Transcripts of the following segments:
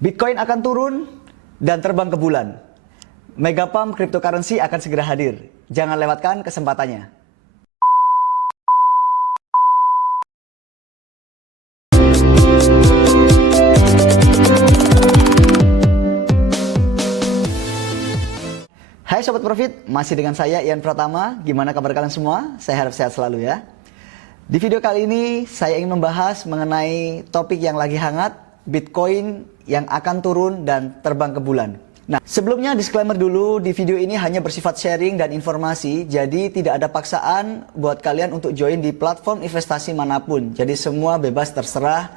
Bitcoin akan turun dan terbang ke bulan. Megapump cryptocurrency akan segera hadir. Jangan lewatkan kesempatannya. Hai Sobat Profit, masih dengan saya Ian Pratama. Gimana kabar kalian semua? Saya harap sehat selalu ya. Di video kali ini saya ingin membahas mengenai topik yang lagi hangat, Bitcoin yang akan turun dan terbang ke bulan. Nah, sebelumnya disclaimer dulu, di video ini hanya bersifat sharing dan informasi, jadi tidak ada paksaan buat kalian untuk join di platform investasi manapun. Jadi semua bebas, terserah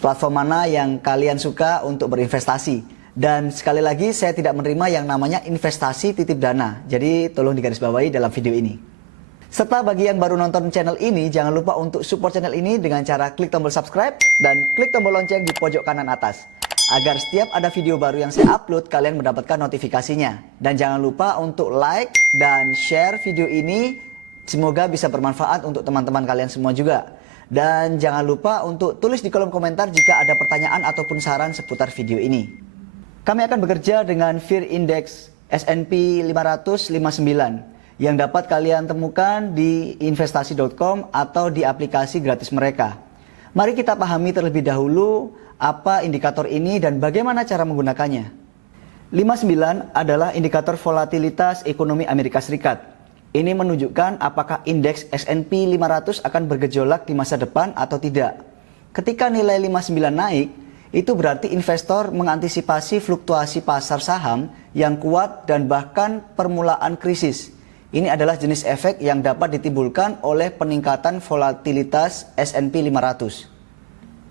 platform mana yang kalian suka untuk berinvestasi. Dan sekali lagi saya tidak menerima yang namanya investasi titip dana. Jadi tolong digarisbawahi dalam video ini. Serta bagi yang baru nonton channel ini, jangan lupa untuk support channel ini dengan cara klik tombol subscribe dan klik tombol lonceng di pojok kanan atas. Agar setiap ada video baru yang saya upload, kalian mendapatkan notifikasinya. Dan jangan lupa untuk like dan share video ini. Semoga bisa bermanfaat untuk teman-teman kalian semua juga. Dan jangan lupa untuk tulis di kolom komentar jika ada pertanyaan ataupun saran seputar video ini. Kami akan bekerja dengan Fear Index S&P 500 59 yang dapat kalian temukan di investasi.com atau di aplikasi gratis mereka. Mari kita pahami terlebih dahulu apa indikator ini dan bagaimana cara menggunakannya. 59 adalah indikator volatilitas ekonomi Amerika Serikat. Ini menunjukkan apakah indeks S&P 500 akan bergejolak di masa depan atau tidak. Ketika nilai 59 naik, itu berarti investor mengantisipasi fluktuasi pasar saham yang kuat dan bahkan permulaan krisis. Ini adalah jenis efek yang dapat ditimbulkan oleh peningkatan volatilitas S&P 500.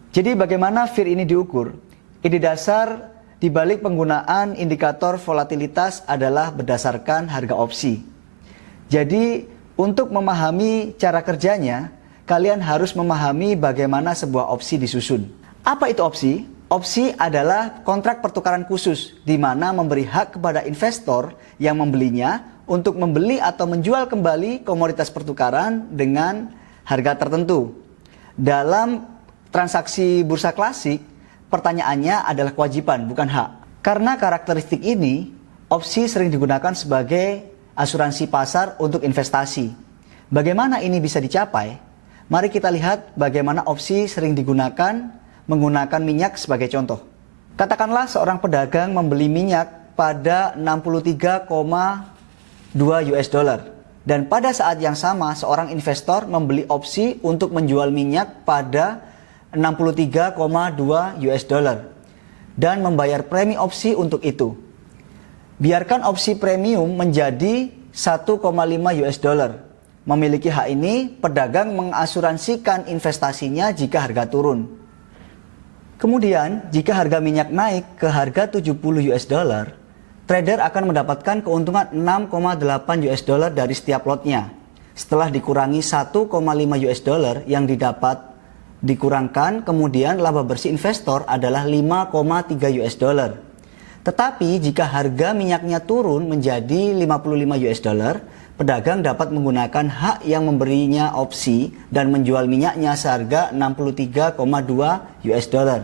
Jadi bagaimana fear ini diukur? Ide dasar dibalik penggunaan indikator volatilitas adalah berdasarkan harga opsi. Jadi untuk memahami cara kerjanya, kalian harus memahami bagaimana sebuah opsi disusun. Apa itu opsi? Opsi adalah kontrak pertukaran khusus di mana memberi hak kepada investor yang membelinya untuk membeli atau menjual kembali komoditas pertukaran dengan harga tertentu. Dalam transaksi bursa klasik, pertanyaannya adalah kewajiban, bukan hak. Karena karakteristik ini, opsi sering digunakan sebagai asuransi pasar untuk investasi. Bagaimana ini bisa dicapai? Mari kita lihat bagaimana opsi sering digunakan menggunakan minyak sebagai contoh. Katakanlah seorang pedagang membeli minyak pada 63,2 US dollar. Dan pada saat yang sama seorang investor membeli opsi untuk menjual minyak pada 63,2 US dollar. Dan membayar premi opsi untuk itu. Biarkan opsi premium menjadi 1,5 US dollar. Memiliki hak ini, pedagang mengasuransikan investasinya jika harga turun. Kemudian, jika harga minyak naik ke harga 70 US dollar, trader akan mendapatkan keuntungan 6,8 US dollar dari setiap lotnya. Setelah dikurangi 1,5 US dollar yang didapat dikurangkan, kemudian laba bersih investor adalah 5,3 US dollar. Tetapi jika harga minyaknya turun menjadi 55 US dollar, pedagang dapat menggunakan hak yang memberinya opsi dan menjual minyaknya seharga 63,2 US dollar.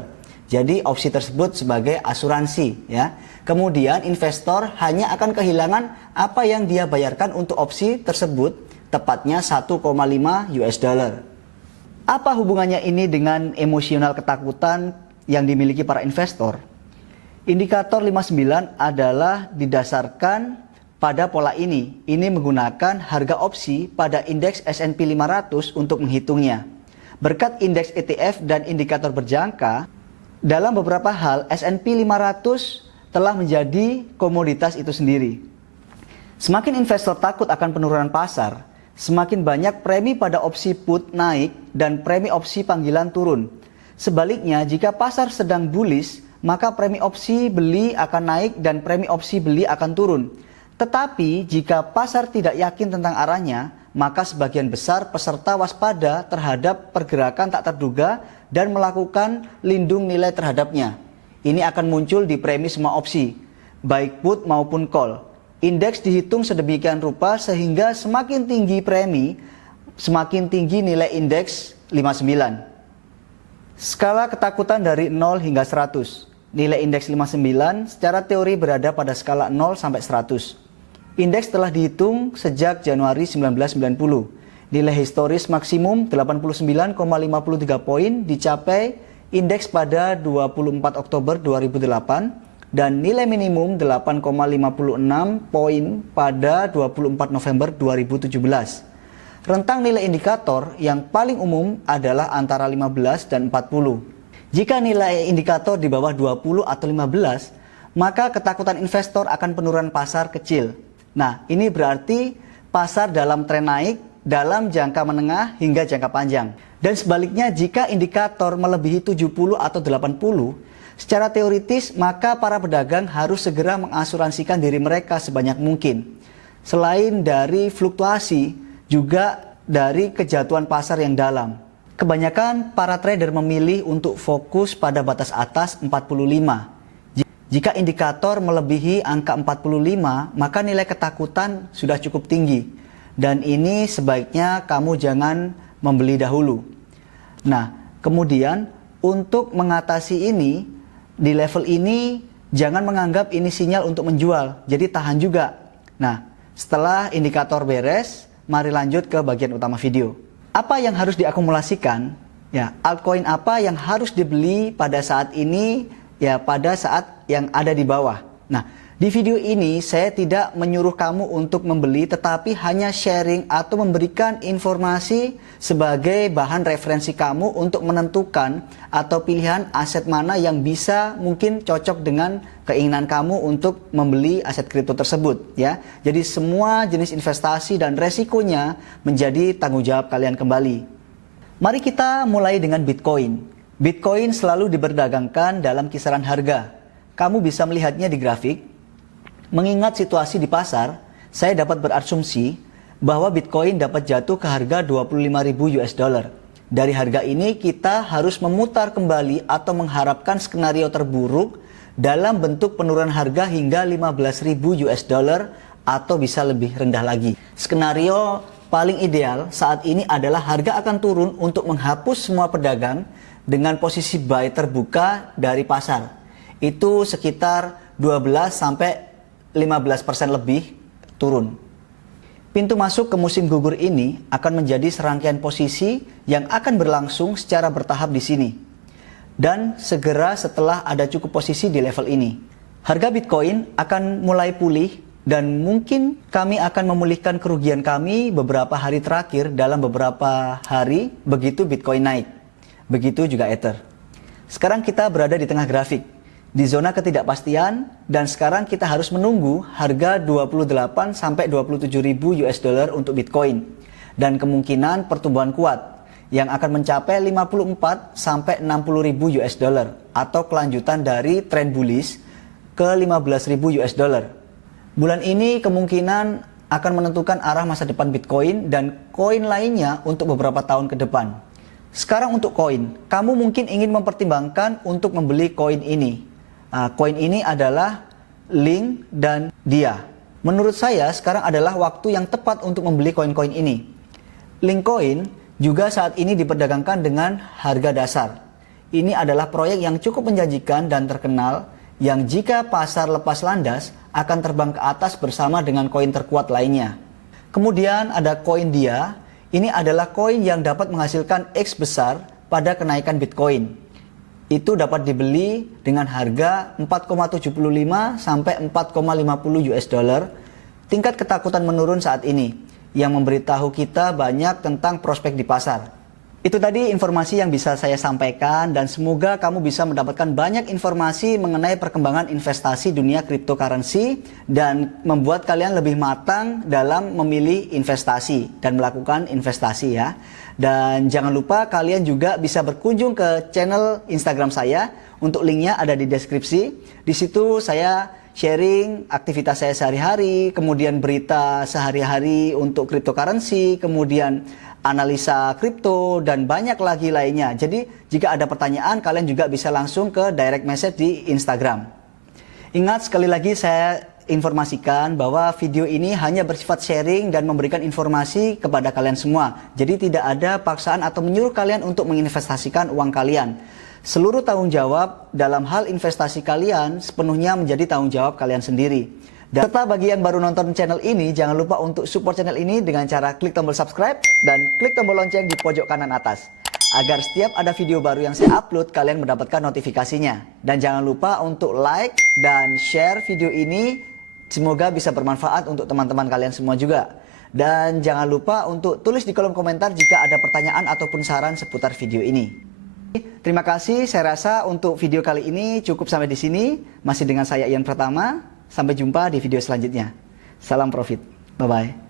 Jadi opsi tersebut sebagai asuransi ya. Kemudian investor hanya akan kehilangan apa yang dia bayarkan untuk opsi tersebut, tepatnya 1,5 US dollar. Apa hubungannya ini dengan emosional ketakutan yang dimiliki para investor? Indikator 59 adalah didasarkan pada pola ini. Ini menggunakan harga opsi pada indeks S&P 500 untuk menghitungnya. Berkat indeks ETF dan indikator berjangka, dalam beberapa hal S&P 500 telah menjadi komoditas itu sendiri. Semakin investor takut akan penurunan pasar, semakin banyak premi pada opsi put naik dan premi opsi panggilan turun. Sebaliknya, jika pasar sedang bullish, maka premi opsi beli akan naik dan premi opsi beli akan turun. Tetapi jika pasar tidak yakin tentang arahnya, maka sebagian besar peserta waspada terhadap pergerakan tak terduga dan melakukan lindung nilai terhadapnya. Ini akan muncul di premi semua opsi, baik put maupun call. Indeks dihitung sedemikian rupa sehingga semakin tinggi premi, semakin tinggi nilai indeks 59. Skala ketakutan dari 0 hingga 100. nilai indeks 59 secara teori berada pada skala 0 sampai 100. Indeks telah dihitung sejak Januari 1990. Nilai historis maksimum 89,53 poin dicapai indeks pada 24 Oktober 2008 dan nilai minimum 8,56 poin pada 24 November 2017. Rentang nilai indikator yang paling umum adalah antara 15 dan 40. Jika nilai indikator di bawah 20 atau 15, maka ketakutan investor akan penurunan pasar kecil. Nah, ini berarti pasar dalam tren naik dalam jangka menengah hingga jangka panjang. Dan sebaliknya, jika indikator melebihi 70 atau 80, secara teoritis maka para pedagang harus segera mengasuransikan diri mereka sebanyak mungkin. Selain dari fluktuasi, juga dari kejatuhan pasar yang dalam. Kebanyakan para trader memilih untuk fokus pada batas atas 45. Jika indikator melebihi angka 45, maka nilai ketakutan sudah cukup tinggi. Dan ini sebaiknya kamu jangan membeli dahulu. Nah, kemudian untuk mengatasi ini, di level ini jangan menganggap ini sinyal untuk menjual. Jadi tahan juga. Nah, setelah indikator beres, mari lanjut ke bagian utama video. Apa yang harus diakumulasikan? Ya, altcoin apa yang harus dibeli pada saat ini? Ya, pada saat yang ada di bawah. Nah, di video ini saya tidak menyuruh kamu untuk membeli, tetapi hanya sharing atau memberikan informasi sebagai bahan referensi kamu untuk menentukan atau pilihan aset mana yang bisa mungkin cocok dengan keinginan kamu untuk membeli aset kripto tersebut, ya. Jadi semua jenis investasi dan resikonya menjadi tanggung jawab kalian kembali. Mari kita mulai dengan Bitcoin. Bitcoin selalu diperdagangkan dalam kisaran harga. Kamu bisa melihatnya di grafik. Mengingat situasi di pasar, saya dapat berasumsi bahwa Bitcoin dapat jatuh ke harga 25.000 US dollar. Dari harga ini kita harus memutar kembali atau mengharapkan skenario terburuk dalam bentuk penurunan harga hingga 15.000 US dollar atau bisa lebih rendah lagi. Skenario paling ideal saat ini adalah harga akan turun untuk menghapus semua pedagang dengan posisi buy terbuka dari pasar. Itu sekitar 12 sampai 15% lebih turun. Pintu masuk ke musim gugur ini akan menjadi serangkaian posisi yang akan berlangsung secara bertahap di sini. Dan segera setelah ada cukup posisi di level ini, harga Bitcoin akan mulai pulih dan mungkin kami akan memulihkan kerugian kami beberapa hari terakhir dalam beberapa hari begitu Bitcoin naik. Begitu juga Ether. Sekarang kita berada di tengah grafik, di zona ketidakpastian, dan sekarang kita harus menunggu harga 28 sampai 27.000 US dollar untuk Bitcoin dan kemungkinan pertumbuhan kuat yang akan mencapai 54 sampai 60.000 US dollar atau kelanjutan dari tren bullish ke 15.000 US dollar. Bulan ini kemungkinan akan menentukan arah masa depan Bitcoin dan koin lainnya untuk beberapa tahun ke depan. Sekarang untuk koin, kamu mungkin ingin mempertimbangkan untuk membeli koin ini. Koin ini adalah Link dan Dia. Menurut saya sekarang adalah waktu yang tepat untuk membeli koin-koin ini. Link Coin juga saat ini diperdagangkan dengan harga dasar. Ini adalah proyek yang cukup menjanjikan dan terkenal yang jika pasar lepas landas akan terbang ke atas bersama dengan koin terkuat lainnya. Kemudian ada koin Dia. Ini adalah koin yang dapat menghasilkan X besar pada kenaikan Bitcoin. Itu dapat dibeli dengan harga 4,75 sampai 4,50 US dollar. Tingkat ketakutan menurun saat ini yang memberitahu kita banyak tentang prospek di pasar. Itu tadi informasi yang bisa saya sampaikan dan semoga kamu bisa mendapatkan banyak informasi mengenai perkembangan investasi dunia cryptocurrency dan membuat kalian lebih matang dalam memilih investasi dan melakukan investasi ya. Dan jangan lupa kalian juga bisa berkunjung ke channel Instagram saya. Untuk linknya ada di deskripsi. Di situ saya sharing aktivitas saya sehari-hari, kemudian berita sehari-hari untuk cryptocurrency, kemudian analisa kripto, dan banyak lagi lainnya. Jadi jika ada pertanyaan, kalian juga bisa langsung ke direct message di Instagram. Ingat sekali lagi saya informasikan bahwa video ini hanya bersifat sharing dan memberikan informasi kepada kalian semua. Jadi tidak ada paksaan atau menyuruh kalian untuk menginvestasikan uang kalian. Seluruh tanggung jawab dalam hal investasi kalian sepenuhnya menjadi tanggung jawab kalian sendiri. Dan serta bagi yang baru nonton channel ini, jangan lupa untuk support channel ini dengan cara klik tombol subscribe dan klik tombol lonceng di pojok kanan atas. Agar setiap ada video baru yang saya upload, kalian mendapatkan notifikasinya. Dan jangan lupa untuk like dan share video ini. Semoga bisa bermanfaat untuk teman-teman kalian semua juga. Dan jangan lupa untuk tulis di kolom komentar jika ada pertanyaan ataupun saran seputar video ini. Terima kasih, saya rasa untuk video kali ini cukup sampai di sini. Masih dengan saya Ian Pratama. Sampai jumpa di video selanjutnya. Salam profit. Bye-bye.